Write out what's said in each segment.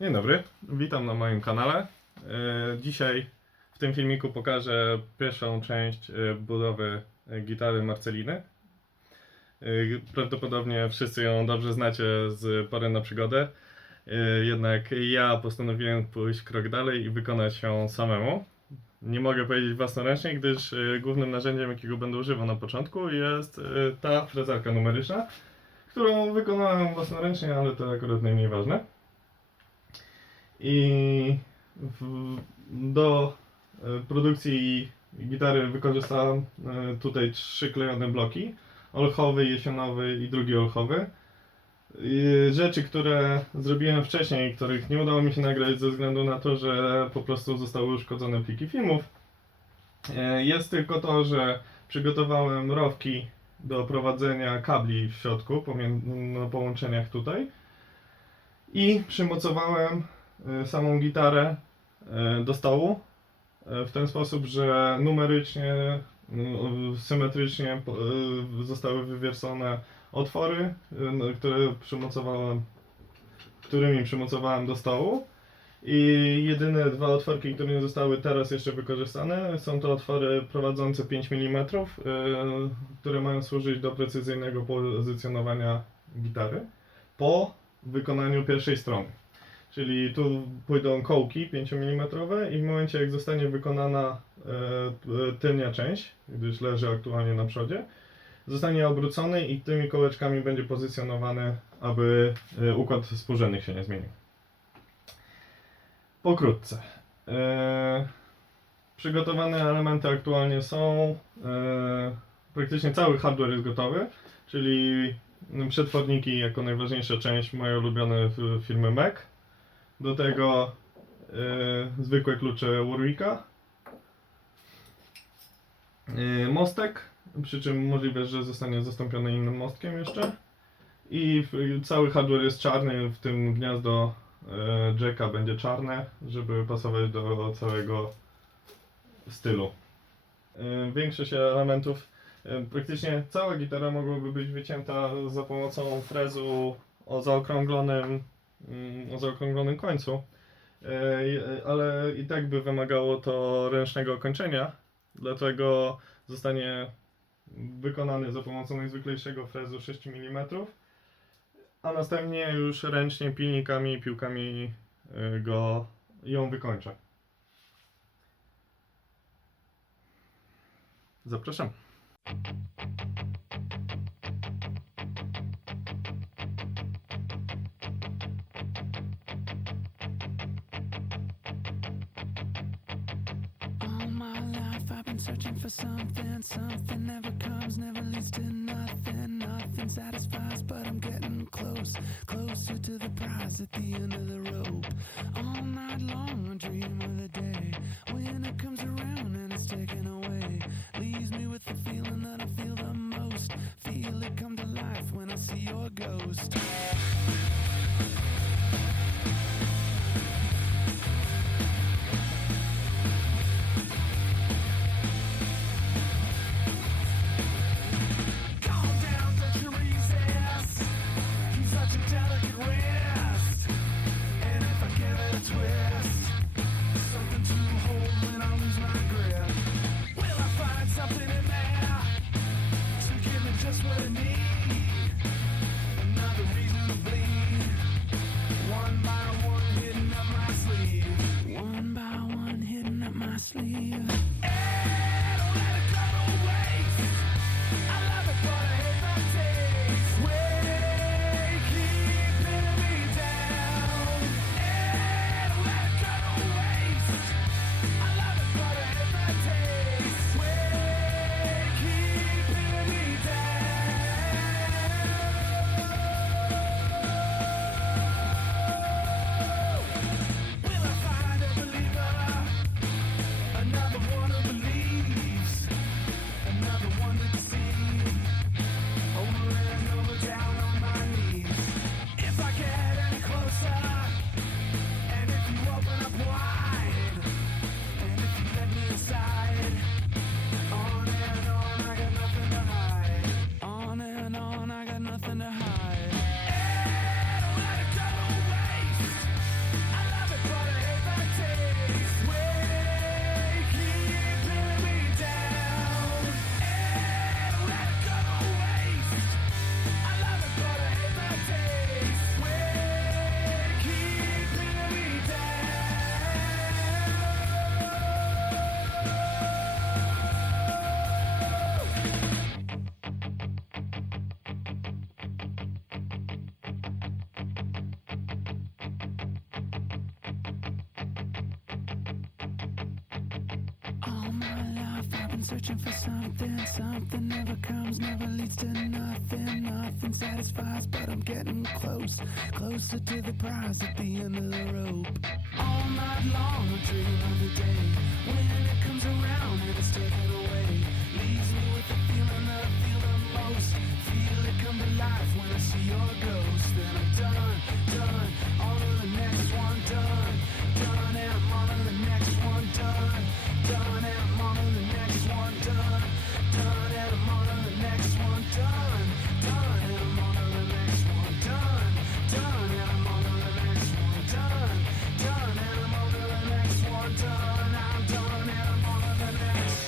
Dzień dobry, witam na moim kanale. Dzisiaj w tym filmiku pokażę pierwszą część budowy gitary Marceliny. Prawdopodobnie wszyscy ją dobrze znacie z Pory na przygodę, jednak ja postanowiłem pójść krok dalej i wykonać ją samemu. Nie mogę powiedzieć własnoręcznie, gdyż głównym narzędziem, jakiego będę używał na początku, jest ta frezarka numeryczna, którą wykonałem własnoręcznie, ale to akurat najmniej ważne. I do produkcji gitary wykorzystałem tutaj 3 klejone bloki. Olchowy, jesionowy i drugi olchowy. Rzeczy, które zrobiłem wcześniej, których nie udało mi się nagrać ze względu na to, że po prostu zostały uszkodzone pliki filmów, jest tylko to, że przygotowałem rowki do prowadzenia kabli w środku, na połączeniach tutaj, i przymocowałem samą gitarę do stołu w ten sposób, że numerycznie, symetrycznie zostały wywiercone otwory, którymi przymocowałem do stołu. I jedyne 2 otworki, które nie zostały teraz jeszcze wykorzystane, są to otwory prowadzące 5 mm, które mają służyć do precyzyjnego pozycjonowania gitary po wykonaniu pierwszej strony. Czyli tu pójdą kołki 5 mm i w momencie, jak zostanie wykonana tylnia część, gdyż leży aktualnie na przodzie, zostanie obrócony i tymi kołeczkami będzie pozycjonowany, aby układ współrzędnych się nie zmienił. Pokrótce. Przygotowane elementy aktualnie są. Praktycznie cały hardware jest gotowy, czyli przetworniki jako najważniejsza część, moje ulubione firmy Mac. Do tego zwykłe klucze Warwicka. Mostek, przy czym możliwe, że zostanie zastąpiony innym mostkiem jeszcze. I cały hardware jest czarny, w tym gniazdo jacka będzie czarne, żeby pasować do całego stylu. Większość elementów, praktycznie cała gitara mogłaby być wycięta za pomocą frezu o zaokrąglonym końcu, ale i tak by wymagało to ręcznego kończenia, dlatego zostanie wykonany za pomocą najzwyklejszego frezu 6 mm, a następnie już ręcznie pilnikami i piłkami ją wykończę. Zapraszam. Searching for something never comes, never leads to nothing. Nothing satisfies, but I'm getting closer to the prize at the end of the rope. All night long I dream of the day when it comes around and it's taken away. Leaves me with the feeling that I feel the most. Feel it come to life when I see your ghost. my life I've been searching for something. Something never comes, never leads to nothing. Nothing satisfies, but I'm getting close. Closer to the prize at the end of the rope. All night long I dream of the day when it comes around and it's taken away. Leaves me with the feeling that I feel the most. Feel it come to life when I see your ghost. Then I'm done, done, on to the next one, done. Done and I'm on to the next one, done. Done and I'm on to the next one, done. Done and I'm on to the next one, done. Done and I'm on to the next one, done. Done and I'm on to the next one, done. Done and I'm on to the next one, done. I'm done and I'm on to the next.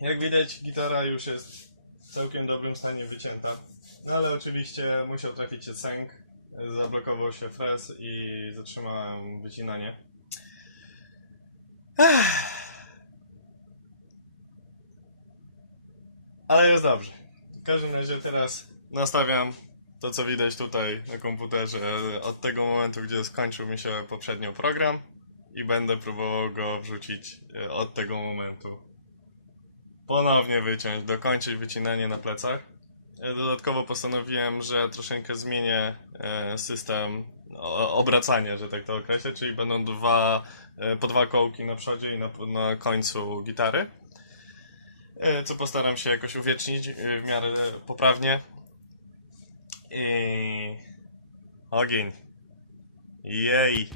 Jak widać, gitara już jest w całkiem dobrym stanie wycięta. No ale oczywiście musiał trafić się sęk, zablokował się fres i zatrzymałem wycinanie. Ale jest dobrze. W każdym razie teraz nastawiam to, co widać tutaj na komputerze od tego momentu, gdzie skończył mi się poprzednio program i będę próbował go wrzucić od tego momentu. Ponownie wyciąć, dokończyć wycinanie na plecach. Dodatkowo postanowiłem, że troszeczkę zmienię system obracania, że tak to określę, czyli będą po dwa kołki na przodzie i na końcu gitary. Co postaram się jakoś uwiecznić w miarę poprawnie. I ogień. Jej!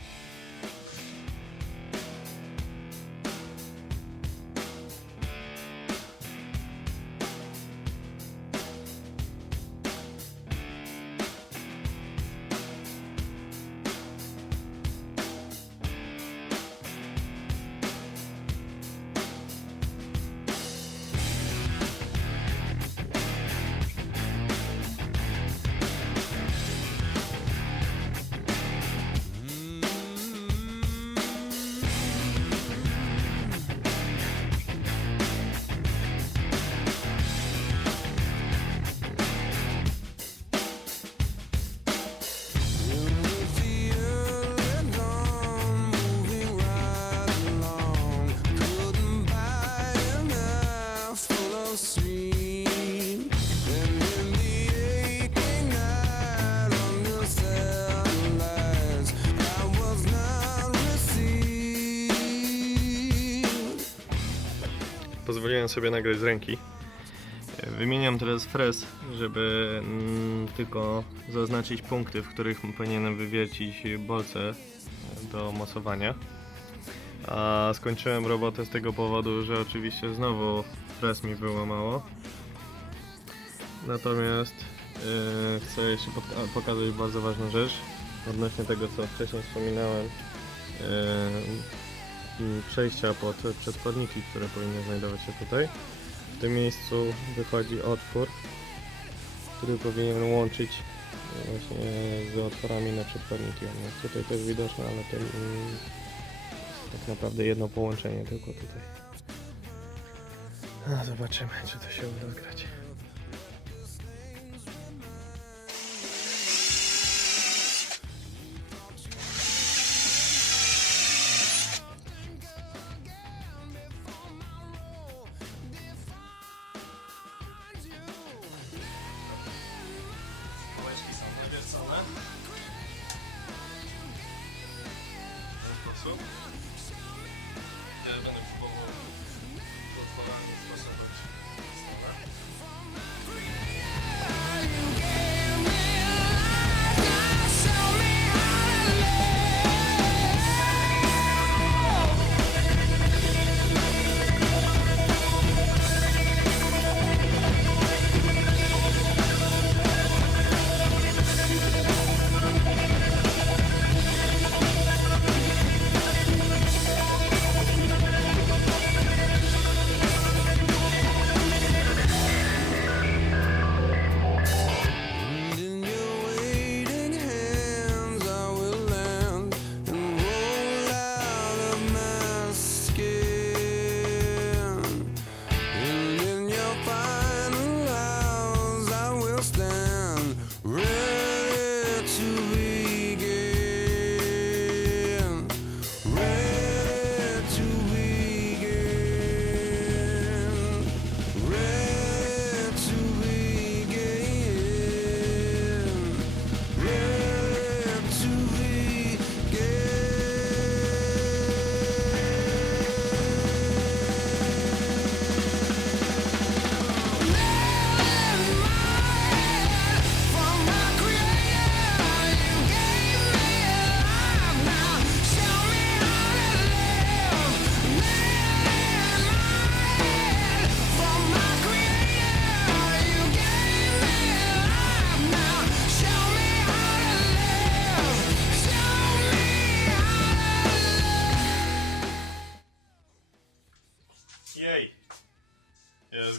Pozwoliłem sobie nagrać z ręki. Wymieniam teraz fres, żeby tylko zaznaczyć punkty, w których powinienem wywiercić bolce do mocowania. A skończyłem robotę z tego powodu, że oczywiście znowu fres mi wyłamało. Natomiast chcę jeszcze pokazać bardzo ważną rzecz odnośnie tego, co wcześniej wspominałem. Przejścia pod przedkładniki, które powinny znajdować się tutaj. W tym miejscu wychodzi otwór, który powinien łączyć właśnie z otworami na przedkładniki. On jest tutaj też widoczny, ale to jest tak naprawdę jedno połączenie tylko tutaj. No, zobaczymy, czy to się uda zgrać. sposób. Gdzie będę próbował w odpowiedni sposób robić.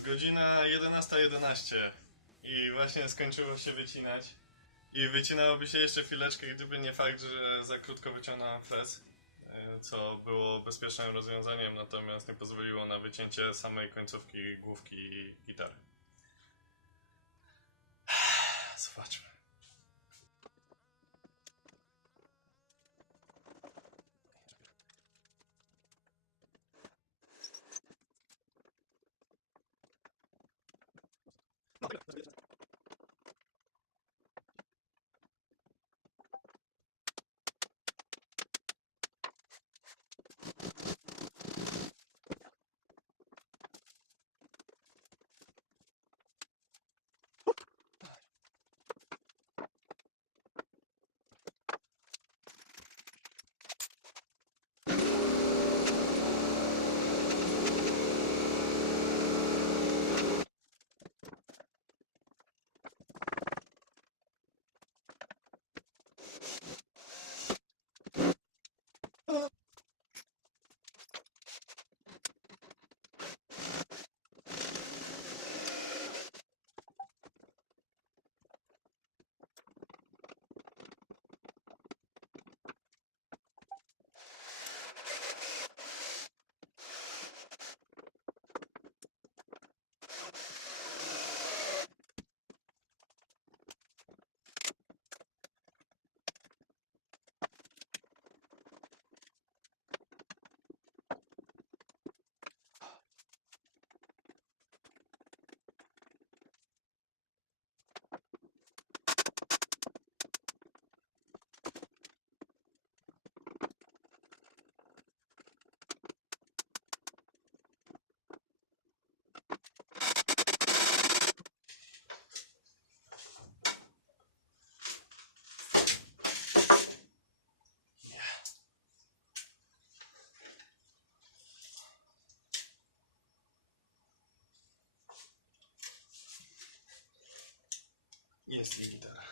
godzina 11:11 i właśnie skończyło się wycinać. I wycinałoby się jeszcze chwileczkę, gdyby nie fakt, że za krótko wyciągnąłem frez, co było bezpiecznym rozwiązaniem, natomiast nie pozwoliło na wycięcie samej końcówki główki i gitary. Zobaczmy. Jest i gitara.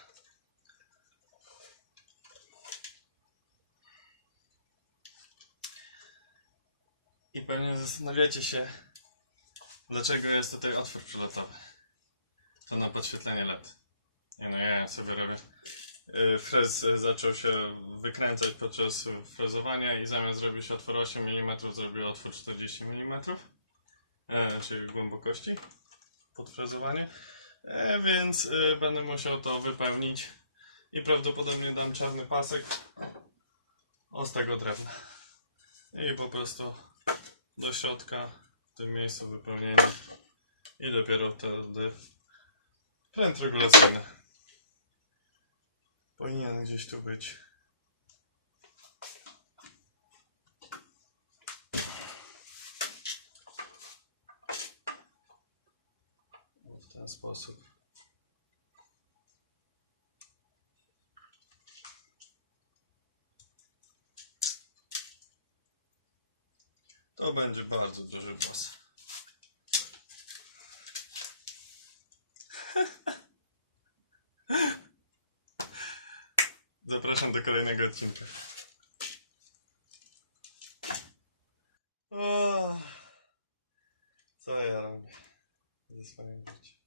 I pewnie zastanawiacie się, dlaczego jest tutaj otwór przelotowy. To na podświetlenie LED. Nie no, ja sobie robię. Frez zaczął się wykręcać podczas frezowania i zamiast zrobić otwór 8 mm, zrobił otwór 40 mm, czyli głębokości pod frezowanie. Więc będę musiał to wypełnić i prawdopodobnie dam czarny pasek z tego drewna. I po prostu do środka w tym miejscu wypełnienia i dopiero wtedy pręt regulacyjny. Powinien gdzieś tu być. W ten sposób. To będzie bardzo duży pas. Zapraszam do kolejnego odcinka. O, co ja robię ze swoim życiem?